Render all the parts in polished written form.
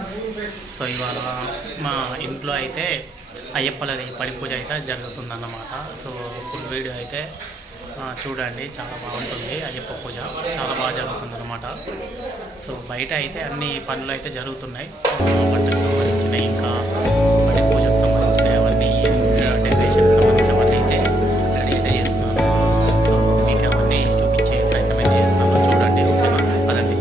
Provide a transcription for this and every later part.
Vlogs. So ఇవాళ మా ఇంట్లో అయితే అయ్యప్పలది పడి పూజ అయితే జరుగుతుందన్నమాట. సో ఫుల్ వీడియో అయితే చూడండి, చాలా బాగుంటుంది. అయ్యప్ప పూజ చాలా బాగా జరుగుతుందన్నమాట. సో బయట అయితే అన్ని పనులు అయితే జరుగుతున్నాయి, బట్టలకు సంబంధించినవి, ఇంకా పడి పూజకు సంబంధించినవి, అవన్నీ డెకరేషన్కి సంబంధించినవన్నీ అయితే రెడీ అయితే చేస్తున్నాను. సో మీకు అవన్నీ చూపించే ప్రయత్నం అయితే చేస్తాను, చూడండి. ఓకేనా? అదండి.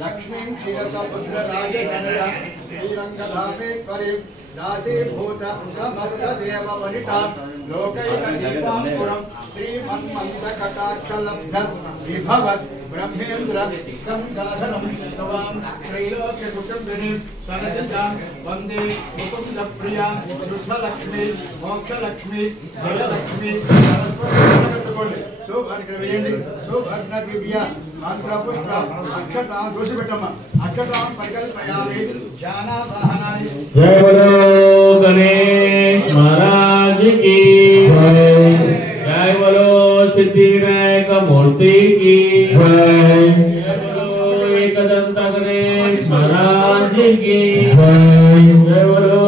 लक्ष्मीं क्षीरतपुत्रराजसनया श्रीरङ्गधामेश्वरी राशिभूत समस्त देव वनिता लोकैकदीपांकुरं श्रीमन्मन्त्रकटाक्षलब्धं विभवत् ब्रह्मेन्द्र संसाधनं स्वां त्रैलोक्यकुटुम्बिनीं सरसिजां वन्दे मुकुन्दप्रियां वृद्धलक्ष्मी मोक्षलक्ष्मी जयलक्ष्मी सरस्वती सुवर्ण दिव्य मंत्रपुष्प अक्षतां दोषिपटम अक्षतां परिकल्पयामि ज्ञानावाहनानि। जय बोलो गणेश महाराज की जय बोलो सिद्धिविनायक मूर्ति की जय बोलो एकदंत गणेश महाराज की जय बोलो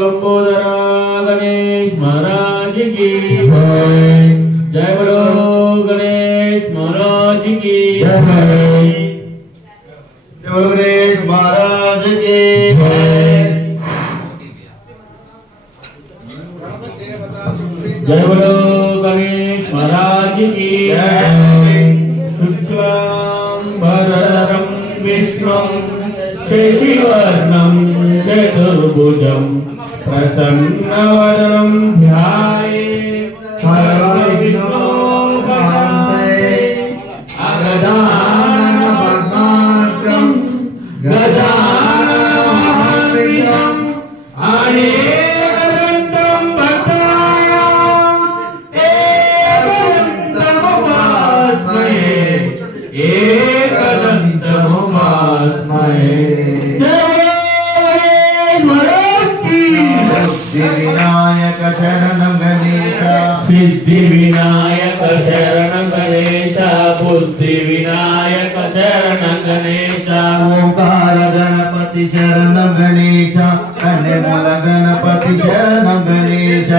लंबोदरा गणेश महाराज की जय बोलो गणेश महाराज की जय बोलो गणेश महाराज की जय बोलो गणेश महाराज की शुक्लांबरधरं विष्णुं शशिवर्णं चतुर्भुजं प्रसन्नवदनं ध्यायेत् सर्वविघ्नों अगजाननपद्मार्कं गजाननमहर्निशम् अनेकदन्तं भक्तानाम् एकदन्तमुपास्महे सिद्धिविनायक शरणं गणेश सिद्धिविनायक शरणं गणेश बुद्धिविनायक शरणं गणेश ओंकार गणपति शरणं गणेश कन्यमूल गणपति शरणं गणेश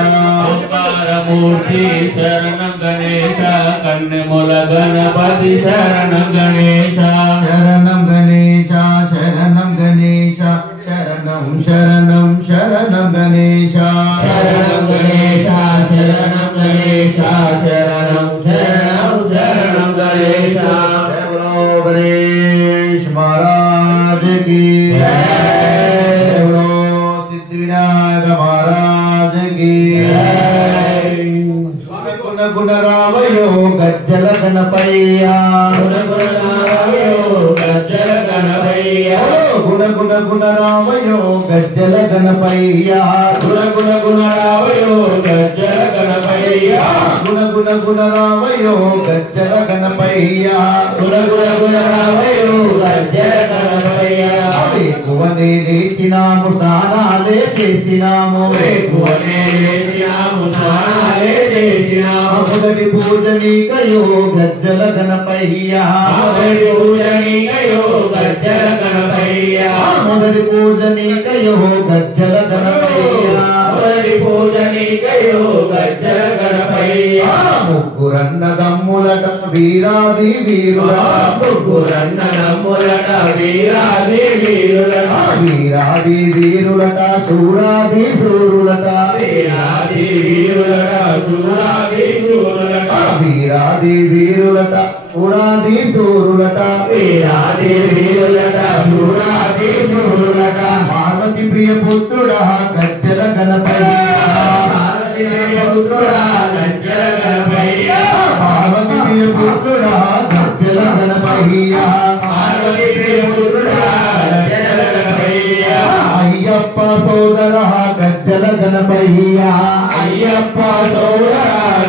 ओंकार मूर्ति शरणं गणेश कन्यमूल गणपति शरणं गणेश शरणं गणेश शरणं गणेश शरणं शरणं शरणं गणेश शरणं गणेश शरणं गणेश शरणं शरणं शरणं गणेश। जय बोलो गणेश महाराज की जय बोलो सिद्धिविनायक महाराज की जय। गुण गुण रावयो गज्जल गणपैया गुण गुण रावयो गज्जल गणपैया गुण गुण गुण रावयो गज्जल गणपैया गुण गुण गुण रावयो गज्जल गणपैया गुण गुण गुण रावयो गज्जल गणपैया गुण गुण गुण रावयो गज्जल गणपैया కువనే లేచినాము స్నానాలే చేసినాము కువనే లేచినాము స్నానాలే చేసినాము మొదటి పూజ నీకయో గజ్జల గణపయ్యా మొదటి పూజ నీకయో గజ్జల గణపయ్యా మొదటి పూజ నీకయో గజ్జల గణపయ్యా మొదటి పూజ నీకయో గజ్జల గణపయ్యా ముగ్గురన్నదమ్ములట వీరాది వీరుడా ముగ్గురన్నదమ్ములట వీరాది వీరులట వీరాది వీరులట శూరాది శూరులట వీరాది వీరులట శూరాది శూరులట వీరాది వీరులట శూరాది శూరులట వీరాది వీరులట శూరాది శూరులట పార్వతి ప్రియ పుత్రుడా గజ్జల గణపయ్యా పార్వతి ప్రియ పుత్రుడా గజ్జల గణపయ్యా పార్వతి ప్రియ పుత్రుడా గజ్జల గణపయ్యా పార్వతి ప్రియ పుత్రుడా గజ్జల గణపయ్యా అయ్యప్ప సోదర గజ్జల గణపయ్యా అయ్యప్ప సోదర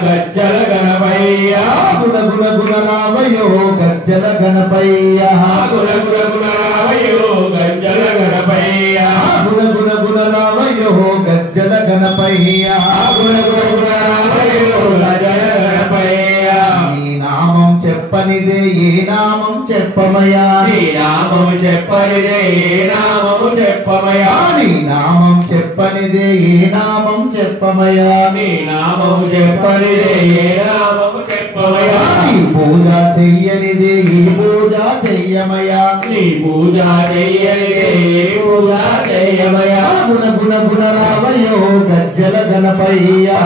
గజ్జల గణపయ్యా గుణ గుణ గుణ రావయో గజ్జల గణపయ్యా గుణ గుణ గుణ రావయో గజ్జల గణపయ్యా గుణ గుణ గుణ రావయో గజ్జల గణపయ్యా గుణ గుణ గుణ రావయో గజ్జల గణపయ్యా నీ నామం చెప్పనిదే ఏ నామం చెప్పమయ్యా నీ నామం చెప్పనిదే ఏ నామం చెప్పమయ్యా నీ నామం చెప్పనిదే ఏ నామం చెప్పమయ్యా నీ నామం చెప్పనిదే ఏ నామం చెప్పమయ్యా నీ పూజ చెయ్యనిదే ఈ పూజ చెయ్యమయ్యా నీ పూజ చెయ్యనిదే ఏ పూజ చెయ్యమయ్యా గుణ గుణ గుణ రావయో గజ్జల గణపయ్యా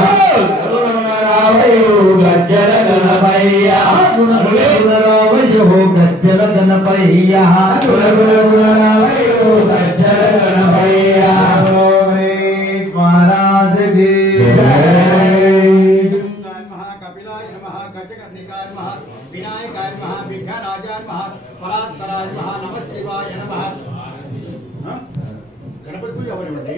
రావయో గజ్జల గణపయ్యా గుణ గుణ గుణ రావయో గజ్జల గణపయ్యా గుణ గుణ గుణ రావయో గజ్జల గణపయ్యా महाकपिलाय नमः गजकर्णिकाय नमः विनायकाय नमः विघ्नराजाय नमः परात्पराय नमः नमस्तिवाय नमः गणपति पूजा అవనివ్వండి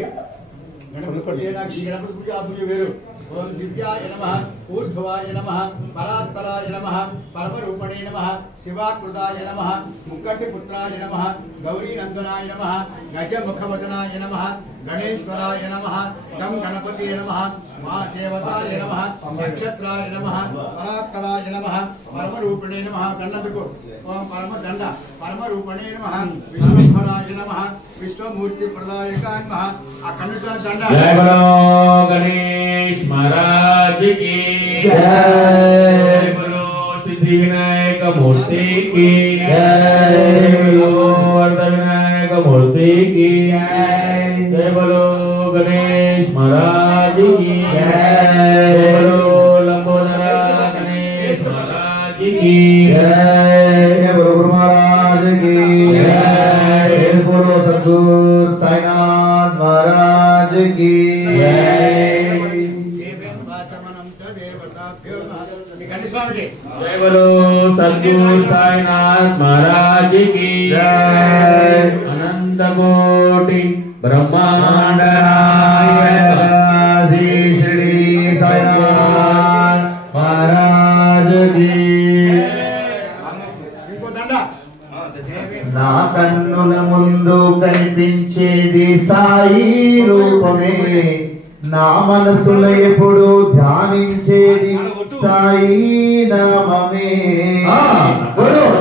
गणपति पूजा ఈ गणपति पूजा ఆ పూజ వేరు ओम दिव्याय नमः ऊर्ध्वाय नमः परात्पराय नमः परमरूपणे नमः शिवाकृताय नमः मुक्कटिपुत्राय नमः गौरीनंदनाय नमः गजमुखवदनाय नमः गणेश्वराय नमः गं गणपतिये नमः महादेवताय नमः नक्षत्राय नमः परात्पराय नमः परमरूपिणे नमः दंडबिको ओम परमदंड परमरूपिणे नमः विष्णुभराय नमः विष्णुमूर्ति प्रदायकाय नमः अखंड दंड जय बोलो गणेश महाराज की जय बोलो सिद्धि विनायक मूर्ति की जय बोलो वरद विनायक मूर्ति की जय बोलो गणेश महाराज की जय बोलो लंबोदरा गणेश महाराज की जय बोलो गुरु महाराज की जय बोलो सद्गुरु साईनाथ महाराज की जय बोलो सद्गुरु साईनाथ महाराज की जय अनंत कोटि ब्रह्मांड आदि श्री साईनाथ महाराज की నా కన్నుల ముందు కనిపించేది సాయి రూపమే నా మనసులో ఎప్పుడు ధ్యానించేది సాయి నామమే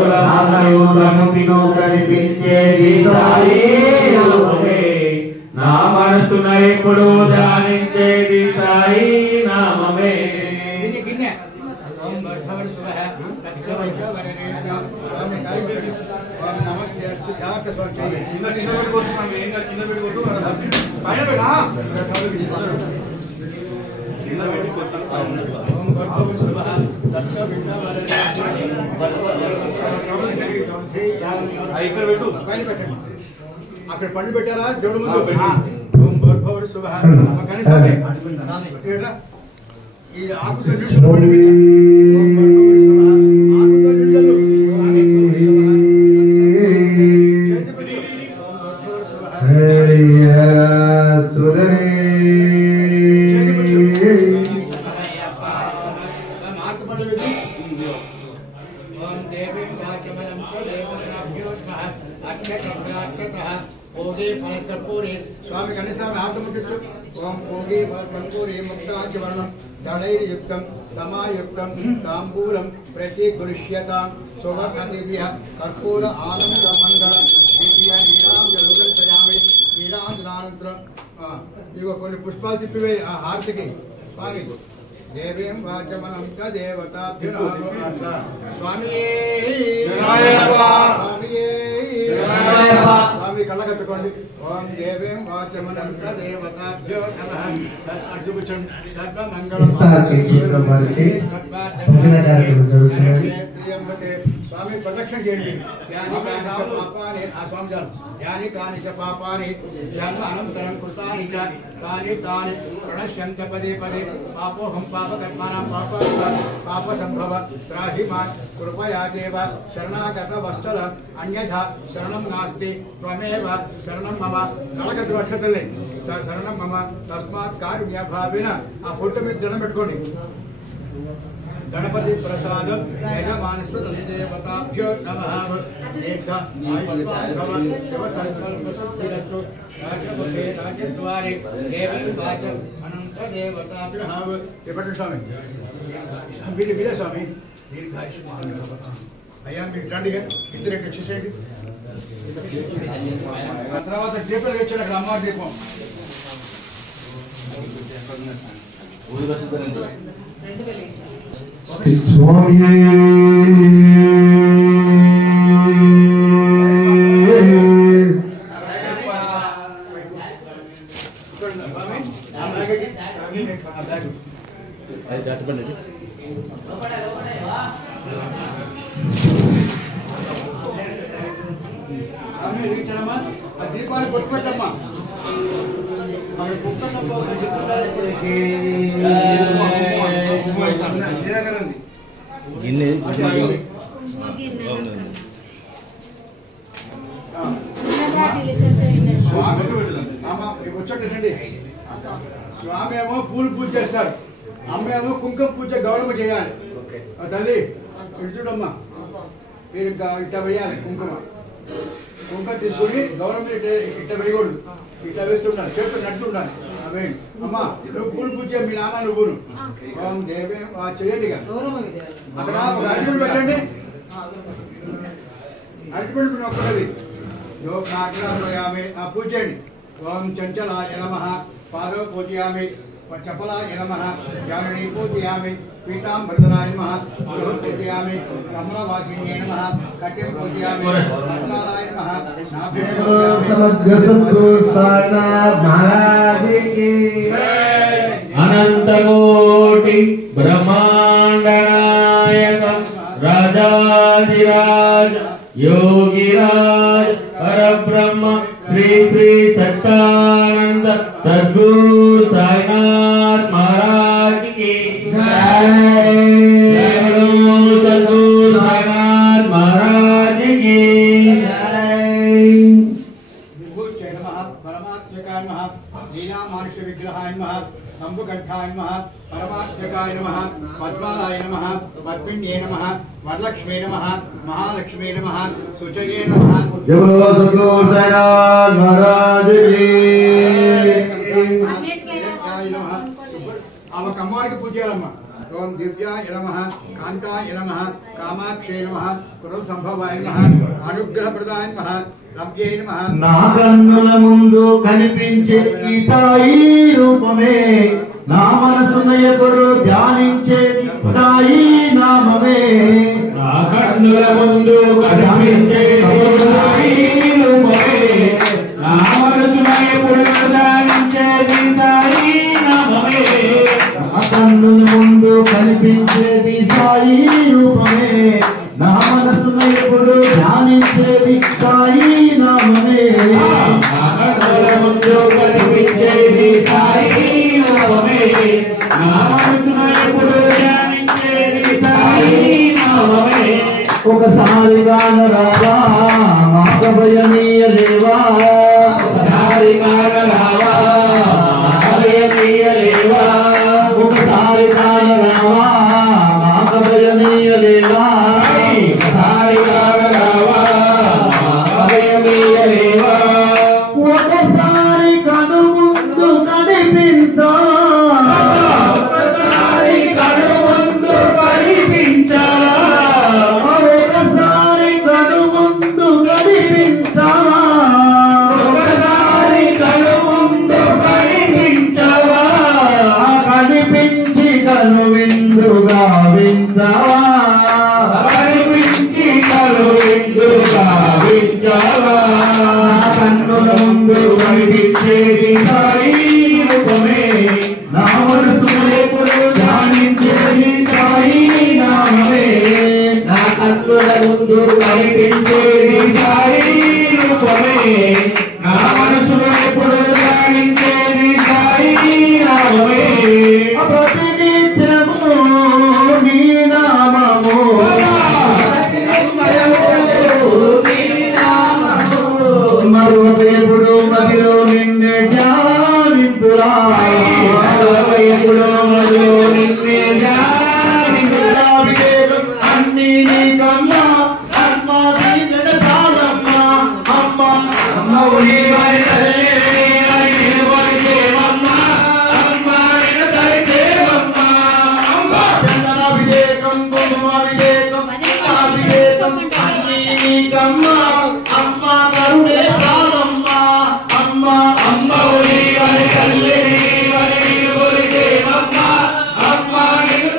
నా కన్నుల ముందు కనిపించేది సాయి రూపమే నా మనసున ఎప్పుడు ధ్యానించేది సాయి నామమే అక్కడ పండు పెట్టారా దేవుడు ముందు ఓం భర్భవర్ శుభ కనీసం ఈ ఆకుతో నిల్చొని పండు పెట్టా ఓం భర్భవర్ శుభ ఆకుతో నిల్చొని स्वामी गणेश हाथ मुट्टिंचु ओम भोगी कर्पूरे मुक्ताचरणं दलैर्युक्तं समायुक्तं तांबूलं प्रतीगुरुष्यतां सुवर्णदिव्य कर्पूर आनंद मंगल दिव्य नीलांजलुदर्शयामि नीलांजनानंतरं इगो కొన్ని పుష్పాలు తిప్పివే ఆ హారతికి స్వామి దేవీం వాచమనం చ దేవతాభ్యో నమః స్వామి स्वामी कलकत्तुकोंडि ओम देवीं वाचमनं च देवताभ्यो नमः अर्जुभुजं सर्वमंगलं स्वामी प्रदक्षिण చేయండి यानि कानि च पापानि आस्वामजन यानि कानि च पापानि जन्म अनन्तरं कृतानि च तानि तानि प्रणश्यन्त पदे पदे पापोऽहं पापकर्माणां पाप संभव त्राहि मां कृपया देव शरणागत वत्सल अन्यथा शरणं नास्ति त्वमेव शरणं मम కలకత్తు అక్షతలే శరణం మమ తస్మాత్ కారుణ్యభావేన ఆ ఫోటో మీద జనం పెట్టుకోండి गणपति प्रसाद यजमानस्व देवताभ्यो नमः दीर्घ आयुष्मान भव शिव संकल्प सिद्धिरस्तु राजमुखे राजद्वारे देवी वाच अनंत देवताभ्यो नमः చెప్పండి స్వామి వీరే స్వామి దీర్ఘ ఆయుష్मान भव అయ్యా మీరు రండిగా ఇద్దరు వచ్చేసేయండి ఆ తర్వాత దీపాలు వేచారు అక్కడ అమ్మవారి దీపం స్వామి దీపాన్ని కొట్టుకోవచ్చమ్మా అక్కడ కుక్కన్న పోక చెప్తున్నారు వచ్చేటండి. స్వామి ఏమో పూలు పూజ చేస్తారు, అమ్మ ఏమో కుంకుమ పూజ గౌరవ చేయాలి. తల్లి ఇటు చూడమ్మా, మీరు ఇట్లా వేయాలి కుంకుమ. కుంకుమ తీసుకుని గౌరవం ఇట్లా వేయకూడదు, ఇట్లా వేస్తుండాలి, చేతులు నడుతుండాలి. అవే అమ్మా నువ్వు పూలు పూజ మీ నాన్న నువ్వును దేవే చేయండి. అక్కడ ఒక అర్జునుడు పెట్టండి, అర్జునుడు ఒక్కడవి యోగాగ్రహయామి పూజ చేయండి. ఓం చంచలాయ నమః పాదో పూజయామి, చపలాయ నమః జాననీ పూజయామి, పీతాంబరధరాయ నమః పూజయామి, కమలవాసిన్యై నమః కట్యం పూజయామి, మంగళాయ నమః సమగ్ర సద్గురు సాయినాథ్ మహారాజ్ కి అనంతకోటి బ్రహ్మాండ నాయక రాజాధిరాజ योगीराज परब्रह्म श्री श्री सच्चिदानंद सद्गुरु साईनाथ महाराज की जय। जय बोलो सद्गुरु साईनाथ महाराज की जय। विभूषय नमः परमात्मकाय नमः लीला मानुष विग्रहाय नमः शंभुकंठाय नमः परमात्मकाय नमः पद्मालाय नमः पद्मिन्ये नमः वरलक्ष्मी नमः महालक्ष्मी नमः सुचये नमः। जय बोलो सद्गुरु साईनाथ महाराज की। आమె అమ్మవారికి పూజ చేయాలమ్మా. ఓం దివ్యాయ నమః కాంతాయ నమః కామాక్షే నమః కుల సంభవాయ నమః అనుగ్రహప్రదాయ నమః రమ్యే నమః. నా కన్నుల ముందు కనిపించే ఈ సాయి రూపమే, నా మనసున ఎప్పుడు ధ్యానించేది సాయి నామమే. నా కన్నుల ముందు కనిపించే సాయి రూపమే, నా మనసున ఎప్పుడు ధ్యానించేది సాయి నామమే. నా కన్నుల ముందు కనిపించేది సాయి రూపమే, నా మనసున ఎప్పుడు ధ్యానించేది సాయి నామమే. నా కన్నుల ముందు కనిపించేది సాయి నామమే, నా మనసున ఎప్పుడు ధ్యానించేది సాయి నామమే. ఒకసారి గానరావా మాక భయమీయలేవా, ఒకసారి కానరావా భయమీయలేవా, ఒకసారి గానరావా మాక భయమీయలేవా, ఒకసారి కానరావా భయమీయలేవా. ఒకసారి కను ముందు కనిపించవా, ఒకసారి కను ముందు కనిపించవా, ఒకసారి కను ముందు కనిపించవా, ఒకసారి కను ముందు కనిపించవా, కనిపించి కను విందు గావించవా, కనిపించి కను విందు గావించవా. నా కన్నుల ముందు కనిపించేది సాయి రూపమే, నా మనసులో ఎప్పుడు ధ్యానించేది సాయి నామమే. నా కన్నుల ముందు కనిపించేది సాయి రూపమే, నా మనసులో ఎప్పుడు ధ్యానించేది సాయి నామమే. ప్రతినిత్యము నీ నామము, మరువెప్పుడు మదిలో నిన్నే ధ్యానింతురా, మరువెప్పుడు మదిలో నిన్నే ధ్యానింతురా. అన్ని నీకమ్మా అమ్మ దీవెన చాలమ్మా, అమ్మ అమ్మవు నీవని తల్లి అని నిలబడితేవమ్మా, అమ్మ నిన్ను తలిచేవమ్మా. చందనాభిషేకం కుంకుమాభిషేకం అభిషేకం అన్ని నీకమ్మా, అమ్మ కరుణే చాలమ్మా, అమ్మ అమ్మవు నీవని తల్లి నీవని నిలబడితేవమ్మా, అమ్మ నిన్ను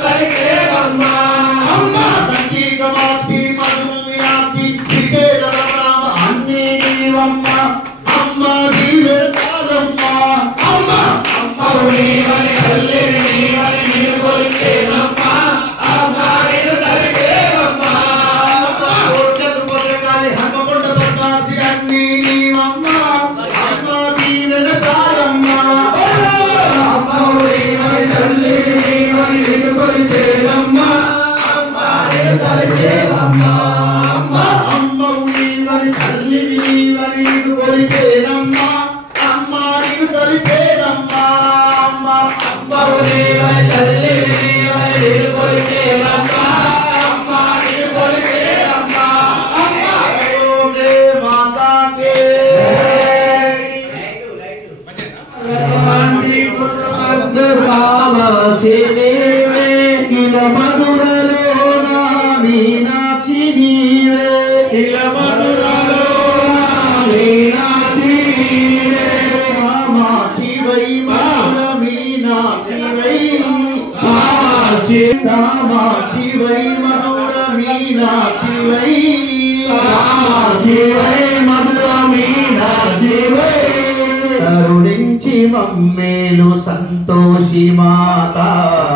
కరుణించి మమ్మేలు సంతోషి మాత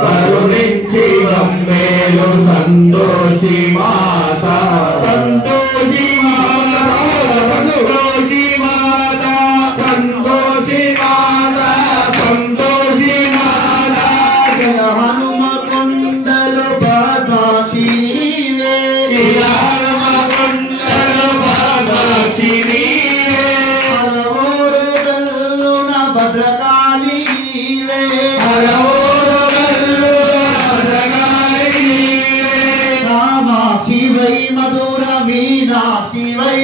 కరుణించి మమ్మేలు సంతోషి మాత సంతోషి మాత సంతోషి మాత సంతోషి మాత సంతోషి మాత హనుమకొండలు బాదాక్షి హనుమకొండలు బాదాక్షి భద్రకాళి కామాక్షి వై మధుర మీనాక్షి వై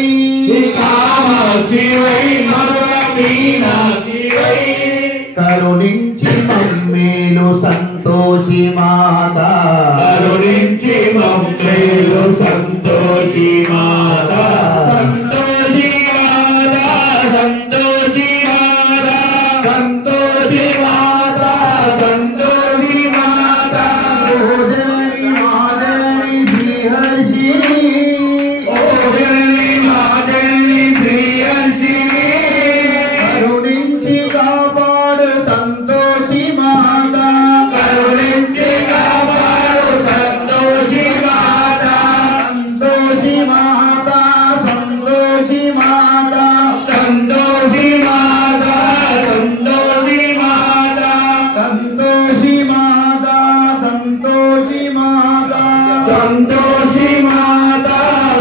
కామాక్షి వై మధుర మీనాక్షి వై కరుణించి మమ్మేలు సంతోషి మాత కరుణించి మమ్మేలు సంతోషి మాత సంతోషి మాత సంతోషి మాత సంతోషి మాత సంతోషి మాత ఓజనని మాదనని శ్రీహర్షిని ఓజనని మాదనని శ్రీహర్షిని కరుణించి కాపాడు సంతోషి మాత కరుణించి కాపాడు సంతోషి మాత సంతోషి మాత సంతోషి మాత సంతోషి మాత సంతోషి మాత సంతోషి మాత సంతోషి మాత సంతోషి మాత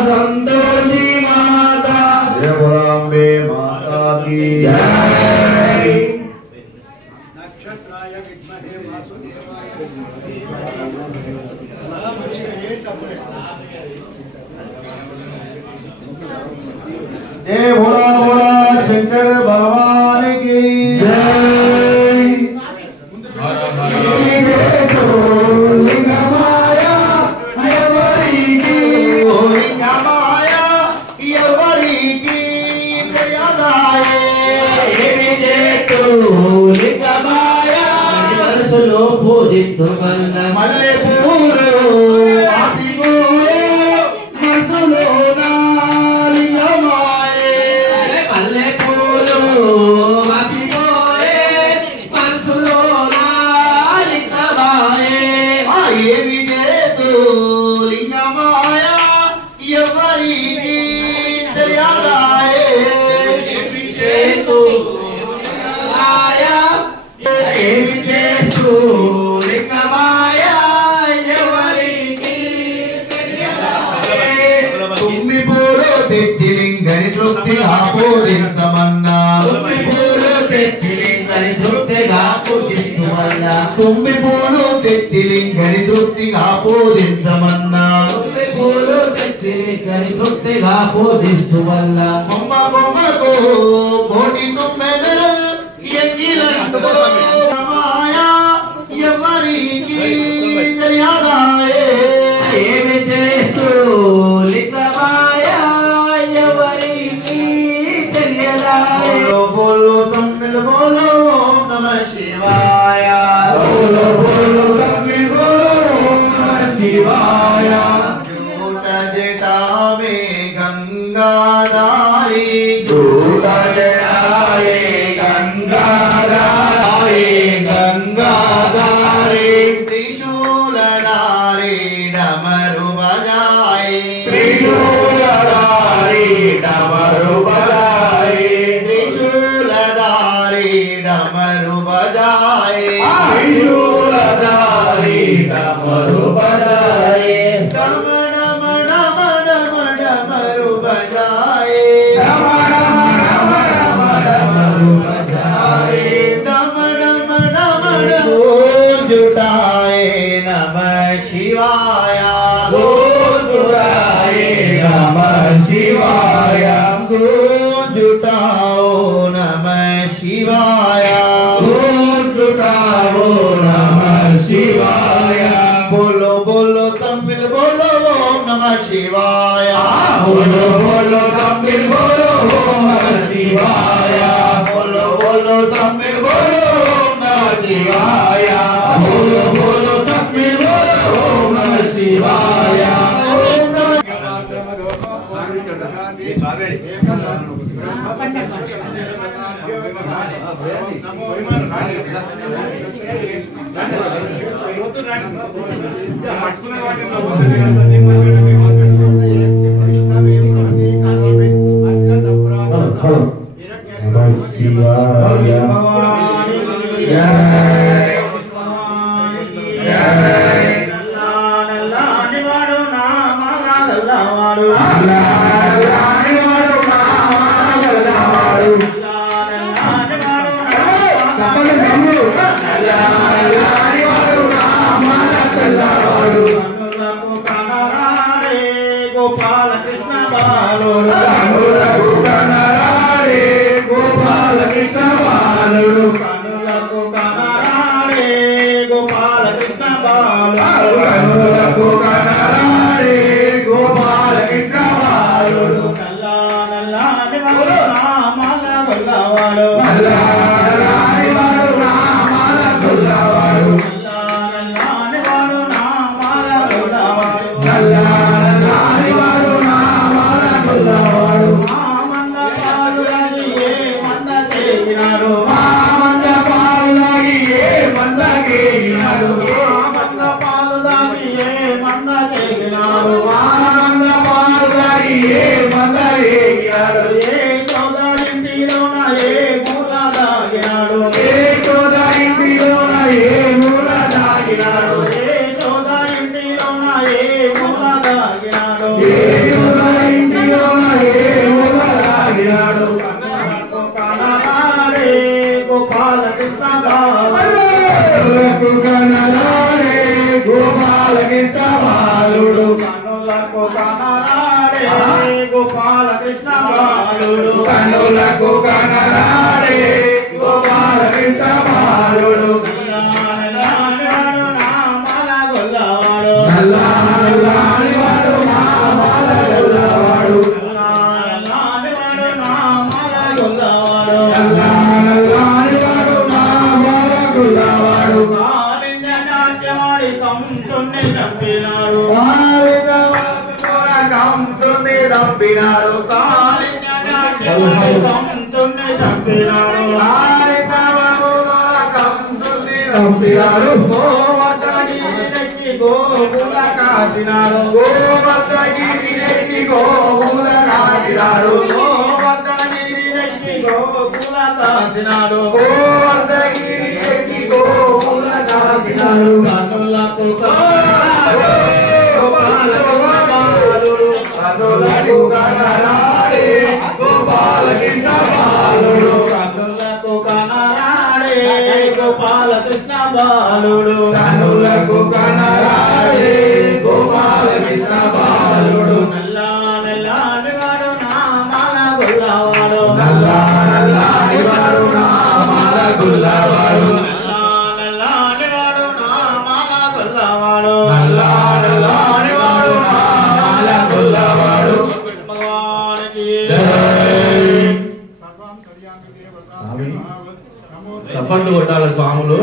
సంతోషి మాత జయవరాంబే మాతా కీ జై నక్షత్రాయ విద్మహే వాసుదేవాయ जय भोला भोला शंकर भगवान की जय लिंगमाया यवरी की दयालाए लिंगमाया మనసులో పూజించుమల్ల మల్లె పూలు ఆదిపోయే మనసులో లింగమాయే పల్లె పూలు వాసిపోయే మనసులో లింగమాయే ఏమి చేతు లింగమాయ ఎవరికి తెలియాలాయే ఏమి చేతు ఏమి చేతు లింగమాయ ఎవరికి తెలియాలాయే తుమ్మి పూలు తెచ్చి లింగని తృప్తి ఆపోదించమన్నా తుమ్మి పూలు తెచ్చి లింగని తృప్తిగా పూజించుమల్ల తుమ్మి పూలు తెచ్చి లింగని తృప్తిగా పూజించమన్నా తుమ్మి పూలు తెచ్చి లింగని తృప్తిగా పూజిస్తుమల్ల కొమ్మ కొమ్మకు కోటి తుమ్మెదలు ఎంగిలంతో మాయా ఎవరికి తెలియాలాయే ఏమి చేస్తూ లింగమాయ ఎవరికి తెలియదాయే बोलो बोलो सब मिल बोलो ओम नमः शिवाय बोलो बोलो सब मिल बोलो ओम नमः शिवाय झूठ जटा में गंगाधारी झूठ जटा में गंगाधारी शिवाय बोलो बोलो तमिल बोलो ओम नमः शिवाय बोलो बोलो तमिल बोलो ओम नमः शिवाय बोलो बोलो तमिल बोलो ओम नमः शिवाय गोपाल कृष्ण बालुडु कन्नुलकु कनराडे गोपाल कृष्ण बालुडु कन्नुलकु कनराडे गोपाल कृष्ण बालुडु कन्नुलकु कनराडे गोपाल कृष्ण बालुडु नल्ला नल्लानि वाडु नामाల గొల్లవాడు నల్లా నల్లాని వాడు నామాల గొల్లవాడు నల్లా నల్లాని వాడు నామాల గొల్లవాడు నల్లా गोपाल कृष्ण बालुडु कन्नुलकु कनराडे गोपाल कृष्ण बालुडु कन्नुलकु कनराडे गोपाल कृष्ण बालुडु नामाల గొల్లవాడు నల్లా నల్లాని వాడు నామాల గొల్లవాడు నల్లాని వాడు నామాల గొల్లవాడు నల్లా నల్లాని వాడు నామాల గొల్లవాడు కాలింగ నాట్యమాడి కంసుని చంపినాడు కంసుని చంపినాడు కాలింగ నాట్యమాడి కంసుని చంపినాడు కంసుని చంపినాడు గోవర్ధనగిరికి గోకుల కాసినాడు గోవర్ధనగిరికి గోకుల కాసినాడు గోవర్ధనగిరికి గోకుల కాసినాడు గోవర్ధనగిరికి గోకుల కాసినాడు కన్నులకు కన్నులకు కనరాడే గోపాల కృష్ణ బాలుడు కన్నులకు కనరాడే గోపాల కృష్ణ బాలుడు కన్నులకు కనరాడే గోపాల కృష్ణ బాలుడు నల్లా నల్లాని వాడు నామాల గొల్లవాడు నల్లా నల్లాని వాడు నామాల గొల్లవాడు నల్లా నల్లాని వాడు నామాల గొల్లవాడు నల్లా నల్లాని వాడు నామాల గొల్లవాడు భగవానికి సప్పట్లు కొట్టాలి స్వాములు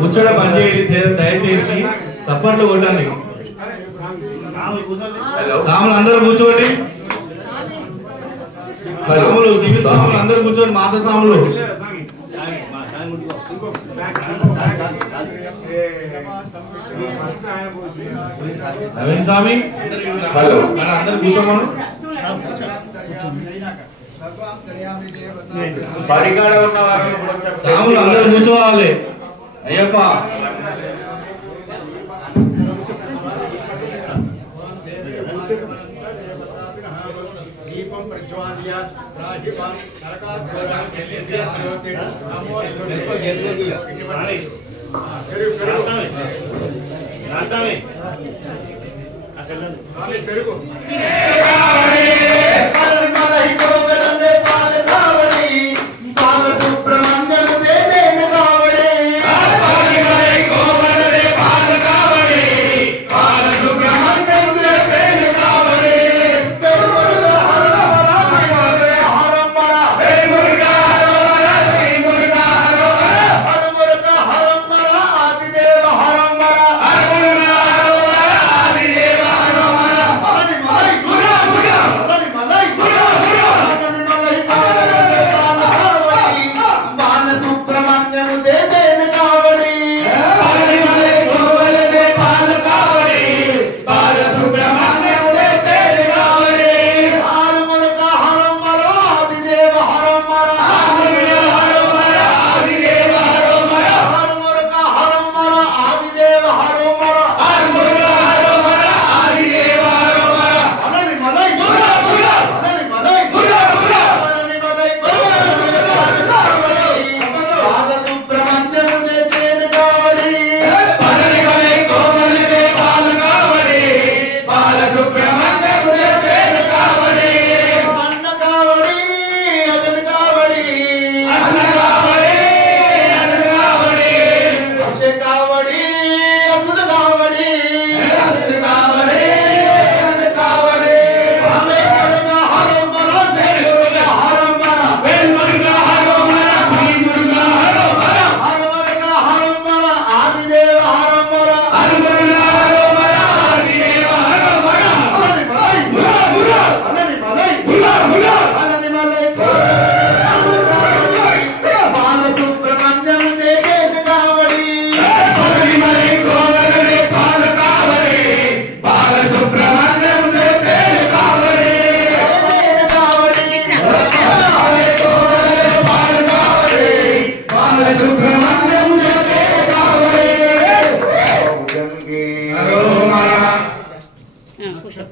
ముచ్చట బంద్ చేయండి దయచేసి సప్పట్లు కొట్టండి స్వాములు అందరూ కూర్చోండి స్వాములు సివిల్ స్వాములు అందరూ కూర్చోండి మాత స్వాములు నవీన్ స్వామి హలో మన అందరు కూర్చోమను పరికాడ ఉన్న స్వాములు అందరూ కూర్చోవాలి అయ్యప్ప దీపం ప్రజ్వాల్య రాహిప నరకాద్రోహం చెల్లిసి నమో రాసామి అసలు పెరుగు పాల సుబ్రహ్మణ్యం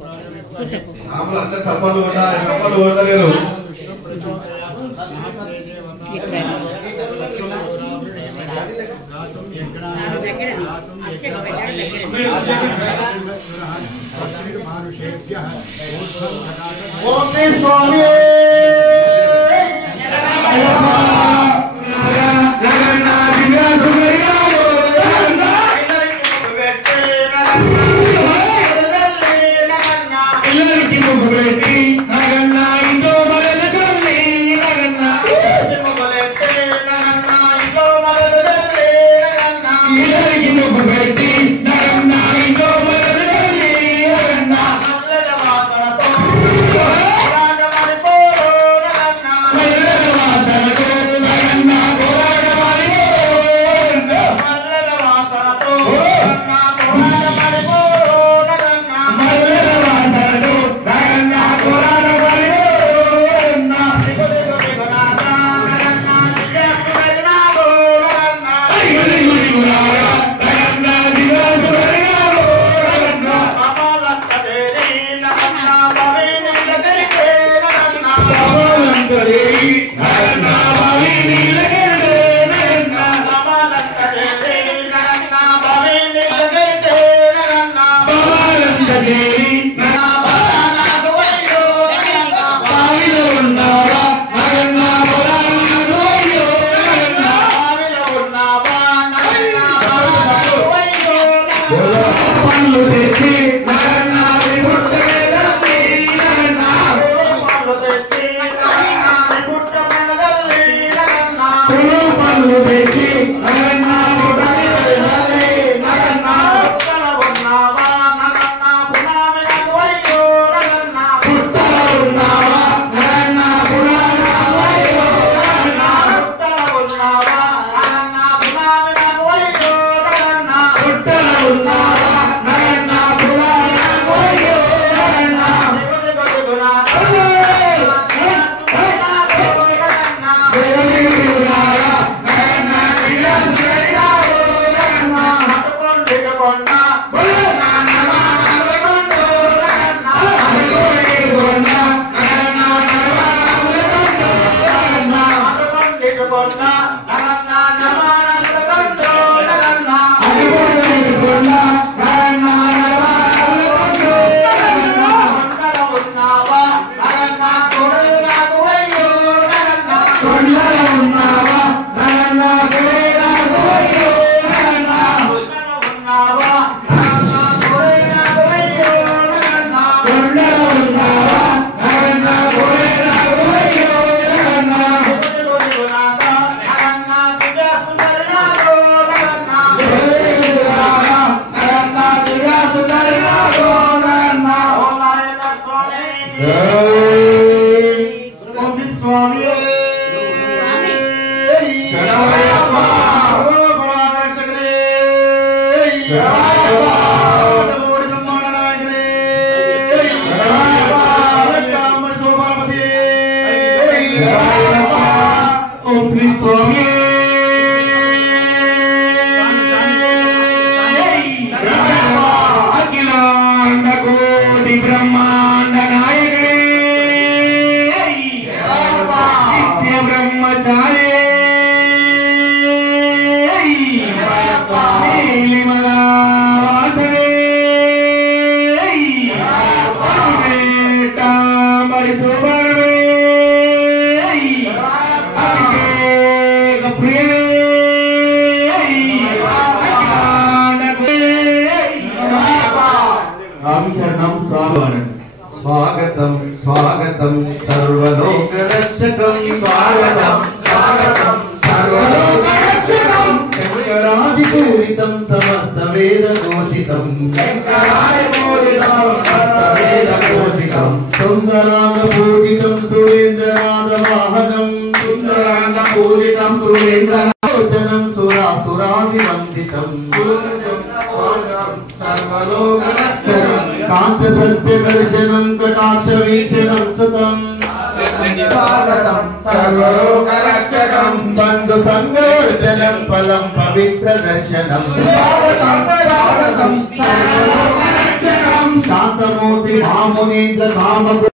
మామూలు అందరు సఫలు కొట్టాలి, సఫలు కొట్టలేరు. ఓం స్వామి स्वागतम स्वागतम सर्वलोक रक्षकम स्वागतम स्वागतम सर्वलोक रक्षकम शंकरादिपूरितं समस्त वेद घोषितं शंकरादिपूरितं समस्त वेद घोषितं सुंदरांगपूजितं सुरेंद्रनाथ वाहनं सुंदरांगपूजितं सुरेंद्रनाथं सुरासुरादिवंदितं सर्वलोक रक्षकं कांत सत्य दर्शनं कटाक्ष वीक्षणं सुखं स्वागतं सर्वलोक रक्षकं बंधु संगवर्धनं फलं पवित्र दर्शनं स्वागतं स्वागतं सर्वलोक रक्षकं शांतमूर्ति మామునీంద్ర కామ